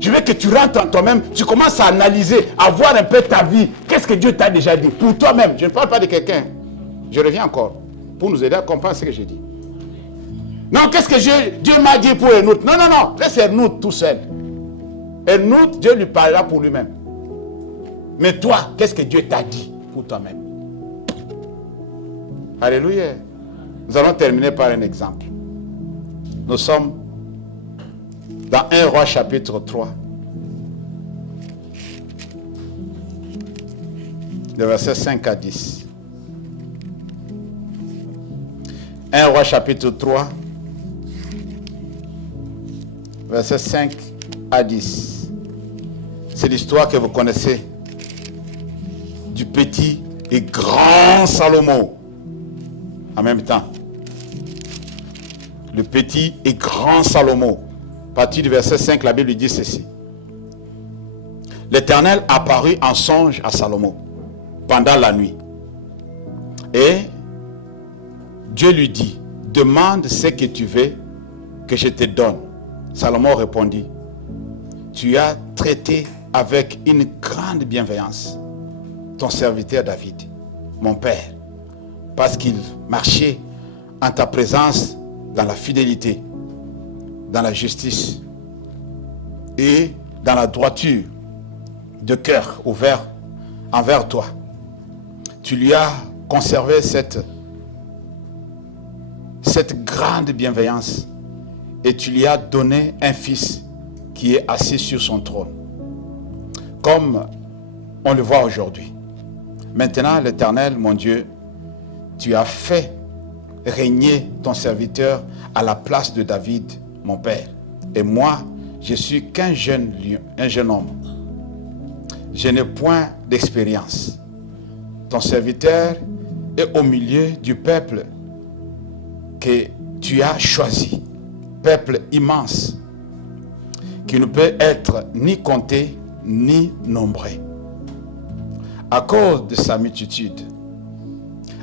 Je veux que tu rentres en toi-même, tu commences à analyser, à voir un peu ta vie. Qu'est-ce que Dieu t'a déjà dit pour toi-même? Je ne parle pas de quelqu'un. Je reviens encore pour nous aider à comprendre ce que j'ai dit. Non, qu'est-ce que Dieu m'a dit pour Enoch? Non, non, non. Laisse Enoch tout seul. Enoch, Dieu lui parlera pour lui-même. Mais toi, qu'est-ce que Dieu t'a dit pour toi-même? Alléluia. Nous allons terminer par un exemple. Nous sommes dans 1 Roi chapitre 3. Le verset 5 à 10. 1 Roi chapitre 3. Verset 5 à 10. C'est l'histoire que vous connaissez du petit et grand Salomon. En même temps. Le petit et grand Salomon. À partir du verset 5, la Bible dit ceci. L'Éternel apparut en songe à Salomon pendant la nuit. Et Dieu lui dit, demande ce que tu veux que je te donne. Salomon répondit, tu as traité avec une grande bienveillance ton serviteur David, mon père, parce qu'il marchait en ta présence dans la fidélité, dans la justice et dans la droiture de cœur ouvert envers toi. Tu lui as conservé cette grande bienveillance et tu lui as donné un fils qui est assis sur son trône. Comme on le voit aujourd'hui. Maintenant, l'Éternel, mon Dieu, tu as fait régner ton serviteur à la place de David, mon père. Et moi, je suis qu'un jeune homme. Je n'ai point d'expérience. Ton serviteur est au milieu du peuple que tu as choisi. Peuple immense, qui ne peut être ni compté, ni nombré. À cause de sa multitude,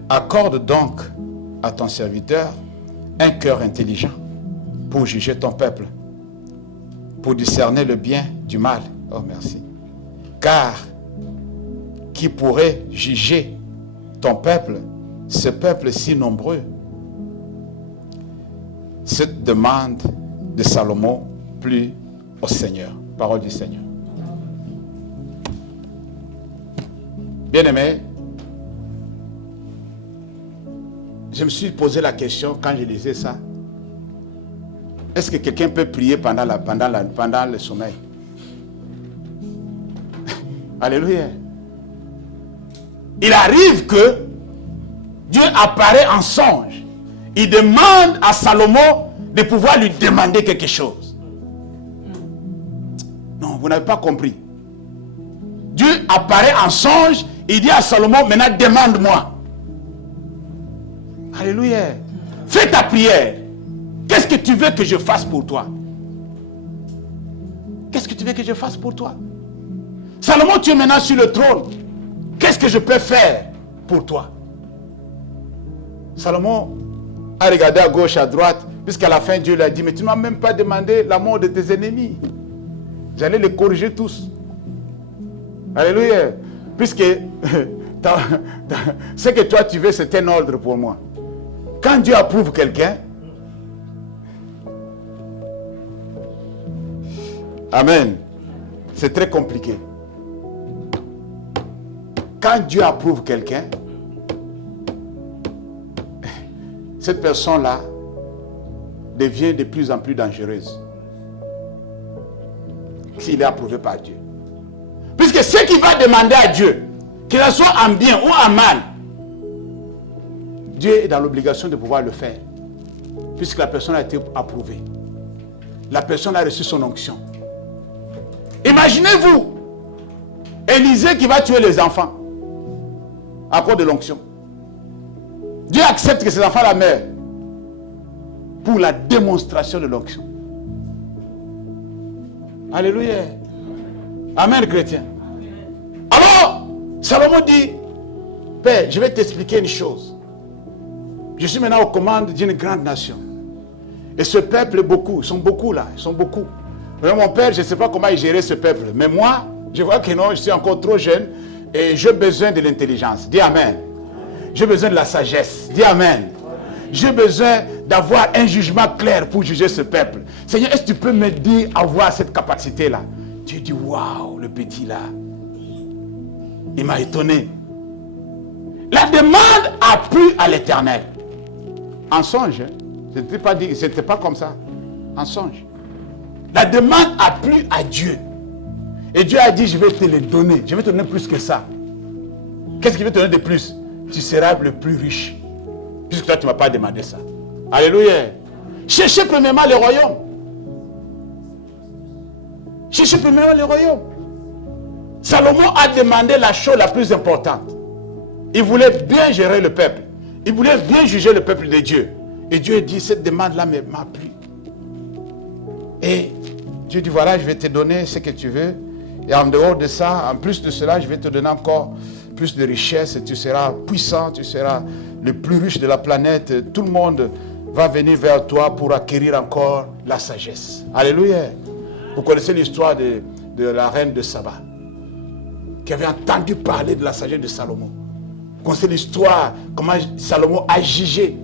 accorde donc à ton serviteur un cœur intelligent pour juger ton peuple, pour discerner le bien du mal. Oh, merci. Car qui pourrait juger ton peuple, ce peuple si nombreux? Cette demande de Salomon plut au Seigneur. Parole du Seigneur. Bien-aimé, je me suis posé la question quand je lisais ça. Est-ce que quelqu'un peut prier pendant le sommeil? Alléluia. Il arrive que Dieu apparaît en songe. Il demande à Salomon de pouvoir lui demander quelque chose. Non, vous n'avez pas compris. Dieu apparaît en songe. Il dit à Salomon, maintenant demande-moi. Alléluia. Fais ta prière. Qu'est-ce que tu veux que je fasse pour toi? Qu'est-ce que tu veux que je fasse pour toi? Salomon, tu es maintenant sur le trône. Qu'est-ce que je peux faire pour toi? Salomon a regardé à gauche, à droite, puisqu'à la fin, Dieu lui a dit, mais tu ne m'as même pas demandé la mort de tes ennemis. J'allais les corriger tous. Alléluia. Puisque ce que toi tu veux, c'est un ordre pour moi. Quand Dieu approuve quelqu'un, amen, c'est très compliqué. Quand Dieu approuve quelqu'un, cette personne-là devient de plus en plus dangereuse. S'il est approuvé par Dieu. Puisque ce qu'il va demander à Dieu, qu'il soit en bien ou en mal, Dieu est dans l'obligation de pouvoir le faire. Puisque la personne a été approuvée. La personne a reçu son onction. Imaginez-vous, Élisée qui va tuer les enfants à cause de l'onction. Dieu accepte que ses enfants la meurent pour la démonstration de l'onction. Alléluia. Amen, chrétien. Alors, Salomon dit, Père, je vais t'expliquer une chose. Je suis maintenant aux commandes d'une grande nation. Et ce peuple est beaucoup. Ils sont beaucoup là. Ils sont beaucoup. Mais mon père, je ne sais pas comment il gérait ce peuple. Mais moi, je vois que non, je suis encore trop jeune. Et j'ai besoin de l'intelligence. Dis Amen. J'ai besoin de la sagesse. Dis Amen. J'ai besoin d'avoir un jugement clair pour juger ce peuple. Seigneur, est-ce que tu peux m'aider à avoir cette capacité-là? Dieu dit, waouh, le petit là, il m'a étonné. La demande a plu à l'Éternel. En songe, hein? Ce n'était pas comme ça. En songe. La demande a plu à Dieu. Et Dieu a dit, je vais te le donner. Je vais te donner plus que ça. Qu'est-ce qu'il veut te donner de plus? Tu seras le plus riche. Puisque toi, tu ne m'as pas demandé ça. Alléluia. Cherchez premièrement le royaume. Cherchez premièrement le royaume. Salomon a demandé la chose la plus importante. Il voulait bien gérer le peuple. Il voulait bien juger le peuple de Dieu. Et Dieu dit, cette demande-là m'a plu. Et Dieu dit, voilà, je vais te donner ce que tu veux. Et en dehors de ça, en plus de cela, je vais te donner encore plus de richesse. Tu seras puissant, tu seras le plus riche de la planète. Tout le monde va venir vers toi pour acquérir encore la sagesse. Alléluia. Vous connaissez l'histoire de la reine de Saba, qui avait entendu parler de la sagesse de Salomon. Vous connaissez l'histoire, comment Salomon a jugé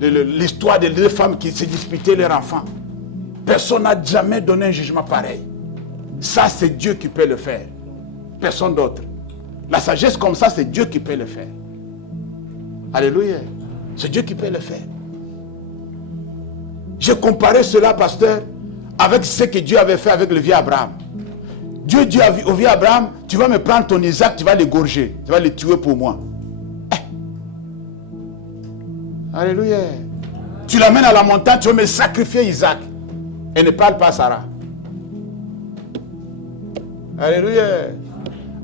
l'histoire des deux femmes qui se disputaient leurs enfants. Personne n'a jamais donné un jugement pareil. Ça, c'est Dieu qui peut le faire. Personne d'autre. La sagesse comme ça, c'est Dieu qui peut le faire. Alléluia. C'est Dieu qui peut le faire. J'ai comparé cela, pasteur, avec ce que Dieu avait fait avec le vieux Abraham. Dieu dit au vieux Abraham, tu vas me prendre ton Isaac, tu vas l'égorger, tu vas le tuer pour moi. Alléluia. Tu l'amènes à la montagne, tu vas me sacrifier Isaac. Et ne parle pas à Sarah. Alléluia.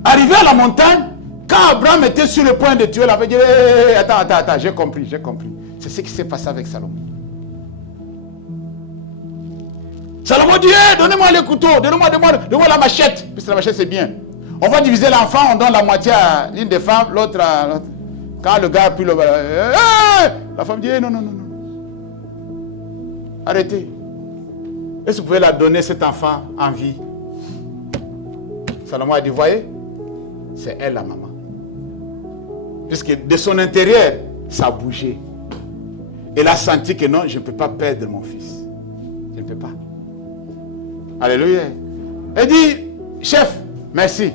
Arrivé à la montagne, quand Abraham était sur le point de tuer, il avait dit, attends, j'ai compris. C'est ce qui s'est passé avec Salomon. Salomon dit, donnez-moi le couteau, donnez-moi la machette. Puisque la machette c'est bien. On va diviser l'enfant, on donne la moitié à l'une des femmes, l'autre à l'autre. Quand le gars a pris le... la femme dit, non. Arrêtez. Est-ce que vous pouvez la donner cet enfant en vie? Salomon a dit, voyez, c'est elle la maman. Puisque de son intérieur, ça a bougé. Elle a senti que non, je ne peux pas perdre mon fils. Je ne peux pas. Alléluia. Elle dit, chef, merci.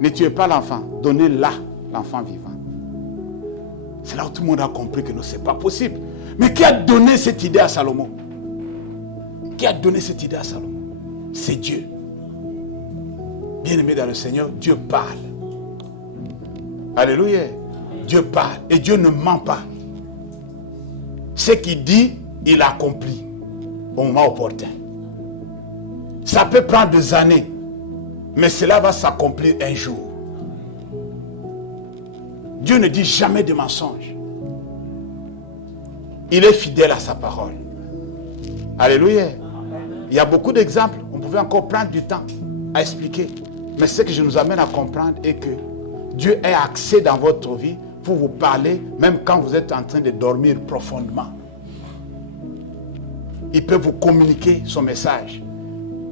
Ne tuez pas l'enfant. Donnez-la l'enfant vivant. C'est là où tout le monde a compris que non, ce n'est pas possible. Mais qui a donné cette idée à Salomon? Qui a donné cette idée à Salomon? C'est Dieu. Bien-aimé dans le Seigneur, Dieu parle. Alléluia. Dieu parle. Et Dieu ne ment pas. Ce qu'il dit, il accomplit au moment opportun. Ça peut prendre des années, mais cela va s'accomplir un jour. Dieu ne dit jamais de mensonge. Il est fidèle à sa parole. Alléluia. Il y a beaucoup d'exemples. On pouvait encore prendre du temps à expliquer. Mais ce que je nous amène à comprendre est que Dieu est accès dans votre vie pour vous parler, même quand vous êtes en train de dormir profondément. Il peut vous communiquer son message.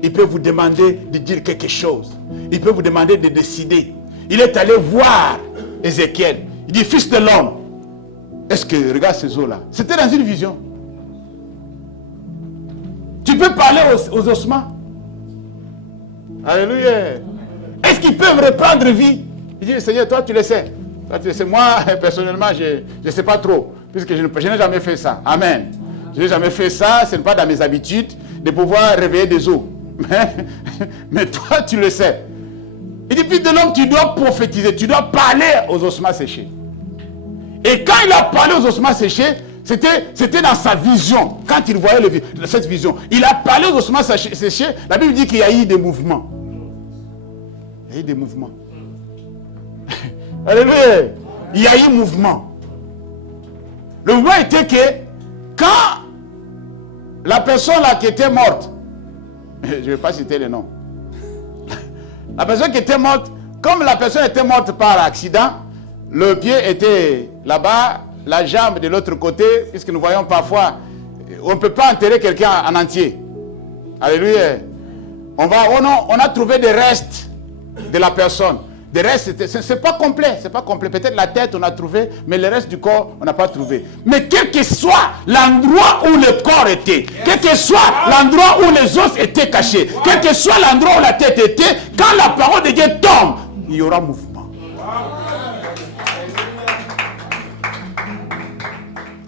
Il peut vous demander de dire quelque chose. Il peut vous demander de décider. Il est allé voir Ézéchiel. Il dit, fils de l'homme, est-ce que, regarde ces eaux-là, c'était dans une vision. Tu peux parler aux ossements. Alléluia. Est-ce qu'ils peuvent reprendre vie? Il dit, Seigneur, toi tu le sais. Toi, tu le sais. Moi, personnellement, je ne sais pas trop. Puisque je n'ai jamais fait ça. Amen. Je n'ai jamais fait ça. Ce n'est pas dans mes habitudes de pouvoir réveiller des eaux. Mais toi, tu le sais. Il dit, fils de l'homme, tu dois prophétiser. Tu dois parler aux ossements séchés. Et quand il a parlé aux ossements séchés, c'était dans sa vision. Quand il voyait cette vision, il a parlé aux ossements séchés. La Bible dit qu'il y a eu des mouvements. Il y a eu des mouvements. Alléluia. Il y a eu mouvement. Le mouvement était que quand la personne là qui était morte, je ne vais pas citer le nom, la personne qui était morte, comme la personne était morte par accident, le pied était là-bas, la jambe de l'autre côté, puisque nous voyons parfois, on ne peut pas enterrer quelqu'un en entier. Alléluia. On a trouvé des restes de la personne. Des restes, ce n'est pas complet, c'est pas complet. Peut-être la tête on a trouvé, mais le reste du corps on n'a pas trouvé. Mais quel que soit l'endroit où le corps était, quel que soit l'endroit où les os étaient cachés, quel que soit l'endroit où la tête était, quand la parole de Dieu tombe, il y aura mouvement.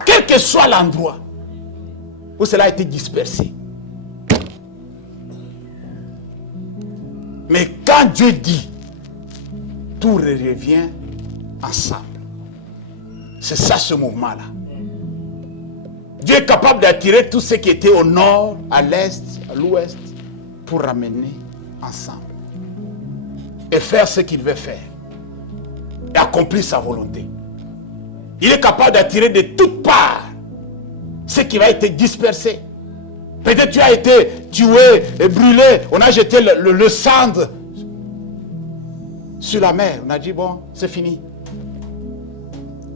Quel que soit l'endroit où cela a été dispersé. Mais quand Dieu dit, tout revient ensemble. C'est ça ce mouvement-là. Dieu est capable d'attirer tout ce qui était au nord, à l'est, à l'ouest, pour ramener ensemble. Et faire ce qu'il veut faire. Et accomplir sa volonté. Il est capable d'attirer de toutes parts ce qui va être dispersé. Peut-être tu as été tué et brûlé. On a jeté le cendre sur la mer. On a dit, bon, c'est fini.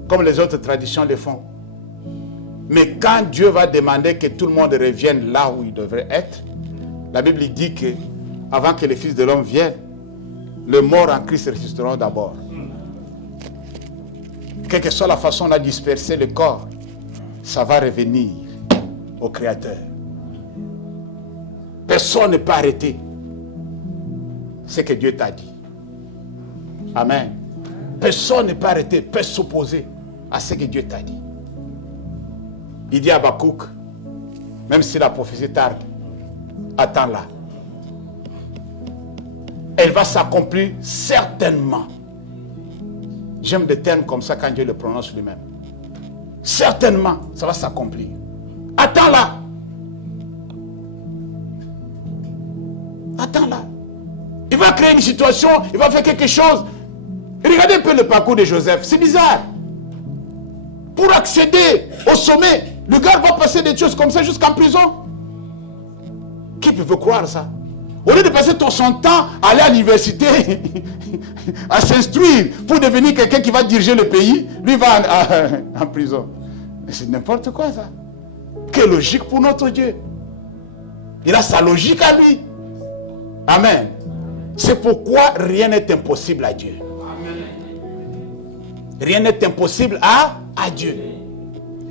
Comme les autres traditions le font. Mais quand Dieu va demander que tout le monde revienne là où il devrait être, la Bible dit que avant que les fils de l'homme viennent, les morts en Christ ressusciteront d'abord. Quelle que soit la façon dont on a dispersé le corps, ça va revenir au Créateur. Personne ne peut arrêter ce que Dieu t'a dit. Amen. Personne ne peut arrêter, peut s'opposer à ce que Dieu t'a dit. Il dit à Habakkuk, même si la prophétie tarde, attends-la. Elle va s'accomplir certainement. J'aime des termes comme ça quand Dieu le prononce lui-même. Certainement, ça va s'accomplir. Attends-la. Attends-la. Il va créer une situation, il va faire quelque chose. Regardez un peu le parcours de Joseph. C'est bizarre. Pour accéder au sommet, le gars va passer des choses comme ça jusqu'en prison. Qui peut croire ça? Au lieu de passer son temps à aller à l'université, à s'instruire pour devenir quelqu'un qui va diriger le pays, lui va en prison. Mais c'est n'importe quoi ça. Quelle logique pour notre Dieu. Il a sa logique à lui. Amen. C'est pourquoi rien n'est impossible à Dieu. Rien n'est impossible à Dieu.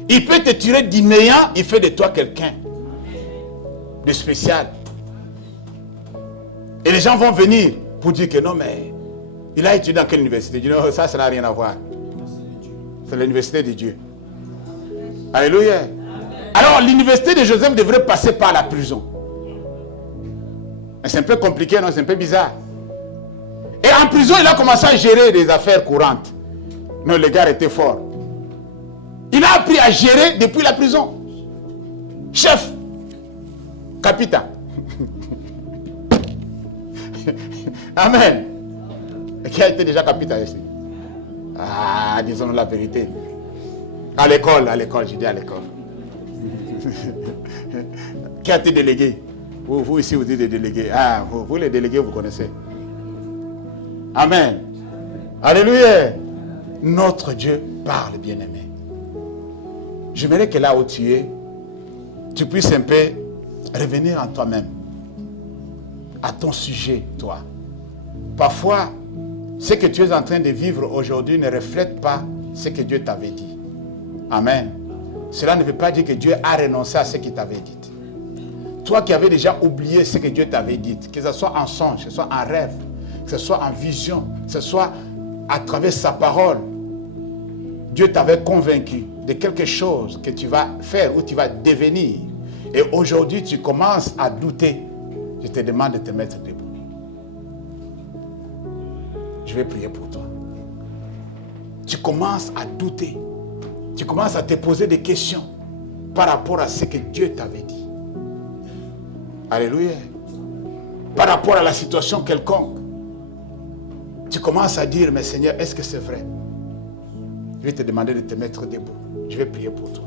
Il peut te tirer du néant, il fait de toi quelqu'un de spécial. Et les gens vont venir pour dire que non, mais il a étudié dans quelle université? Je dis non, ça n'a rien à voir. C'est l'université de Dieu. Alléluia. Alors, l'université de Joseph devrait passer par la prison. C'est un peu compliqué, non? C'est un peu bizarre. Et en prison, il a commencé à gérer des affaires courantes. Non, le gars était fort. Il a appris à gérer depuis la prison. Chef, capitaine. Amen. Qui a été déjà capitaine ici? Ah, disons la vérité. À l'école, j'ai dit à l'école. Qui a été délégué? Vous ici, vous dites des délégués. Ah, vous les délégués, vous connaissez. Amen. Alléluia. Notre Dieu parle, bien-aimé. J'aimerais que là où tu es, tu puisses un peu revenir en toi-même, à ton sujet, toi. Parfois, ce que tu es en train de vivre aujourd'hui ne reflète pas ce que Dieu t'avait dit. Amen. Cela ne veut pas dire que Dieu a renoncé à ce qu'il t'avait dit. Toi qui avais déjà oublié ce que Dieu t'avait dit, que ce soit en songe, que ce soit en rêve, que ce soit en vision, que ce soit à travers sa parole, Dieu t'avait convaincu de quelque chose que tu vas faire ou tu vas devenir. Et aujourd'hui, tu commences à douter. Je te demande de te mettre debout. Je vais prier pour toi. Tu commences à douter. Tu commences à te poser des questions par rapport à ce que Dieu t'avait dit. Alléluia. Par rapport à la situation quelconque. Tu commences à dire, mais Seigneur, est-ce que c'est vrai? Je vais te demander de te mettre debout. Je vais prier pour toi.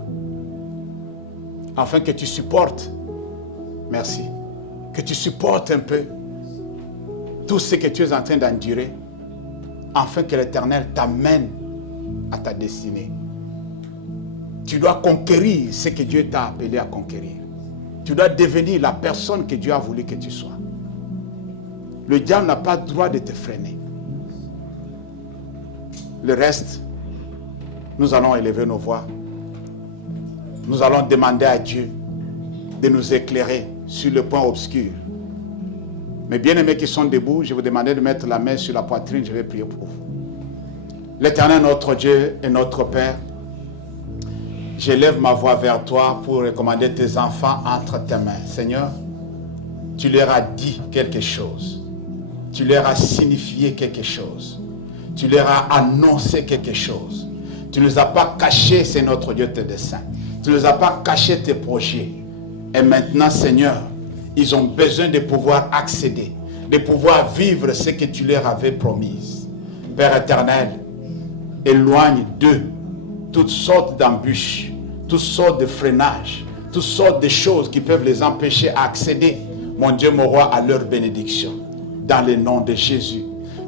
Afin que tu supportes, merci, que tu supportes un peu tout ce que tu es en train d'endurer, afin que l'Éternel t'amène à ta destinée. Tu dois conquérir ce que Dieu t'a appelé à conquérir. Tu dois devenir la personne que Dieu a voulu que tu sois. Le diable n'a pas le droit de te freiner. Le reste, nous allons élever nos voix. Nous allons demander à Dieu de nous éclairer sur le point obscur. Mes bien-aimés qui sont debout, je vous demande de mettre la main sur la poitrine, je vais prier pour vous. L'Éternel, notre Dieu et notre Père, j'élève ma voix vers toi pour recommander tes enfants entre tes mains. Seigneur, tu leur as dit quelque chose. Tu leur as signifié quelque chose. Tu leur as annoncé quelque chose. Tu ne nous as pas caché, c'est notre Dieu, tes desseins. Tu ne nous as pas caché tes projets. Et maintenant, Seigneur, ils ont besoin de pouvoir accéder, de pouvoir vivre ce que tu leur avais promis. Père éternel, éloigne d'eux toutes sortes d'embûches, toutes sortes de freinages, toutes sortes de choses qui peuvent les empêcher à accéder, mon Dieu, mon roi, à leur bénédiction. Dans le nom de Jésus.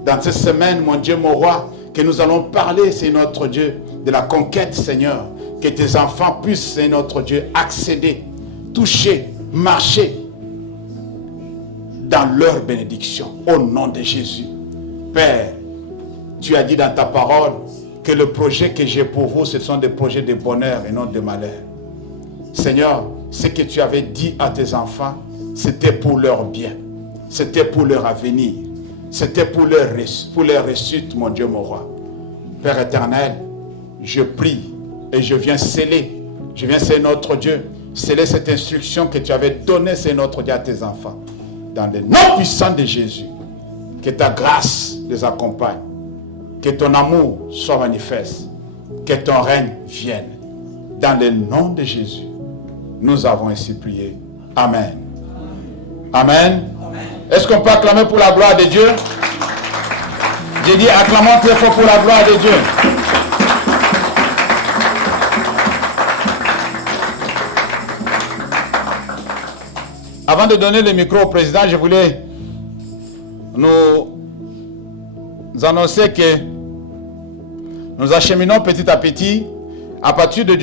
Dans cette semaine, mon Dieu, mon roi, que nous allons parler, c'est notre Dieu, de la conquête, Seigneur. Que tes enfants puissent, c'est notre Dieu, accéder, toucher, marcher dans leur bénédiction. Au nom de Jésus. Père, tu as dit dans ta parole que le projet que j'ai pour vous, ce sont des projets de bonheur et non de malheur. Seigneur, ce que tu avais dit à tes enfants, c'était pour leur bien. C'était pour leur avenir. C'était pour leur réussite, mon Dieu, mon roi. Père éternel, je prie et je viens sceller. Je viens sceller notre Dieu. Sceller cette instruction que tu avais donnée, c'est notre Dieu, à tes enfants. Dans le nom puissant de Jésus. Que ta grâce les accompagne. Que ton amour soit manifeste. Que ton règne vienne. Dans le nom de Jésus. Nous avons ainsi prié. Amen. Amen. Est-ce qu'on peut acclamer pour la gloire de Dieu? J'ai dit acclamons très fort pour la gloire de Dieu. Avant de donner le micro au président, je voulais nous annoncer que nous acheminons petit à petit à partir de